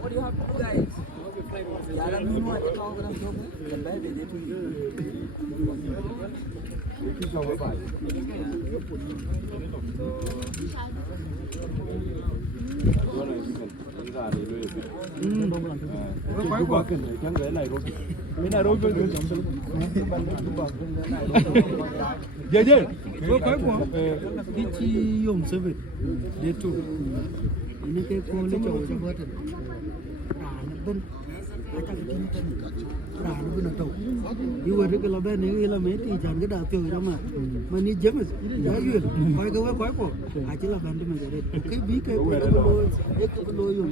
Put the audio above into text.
What do you have to do, guys? Ibu ada kalau ben ini lah mesti jangan kita tahu sama, mana jam es, jauh, kau kau kau kau, aja lah bantu macam ni, oke, bi kau kau kau,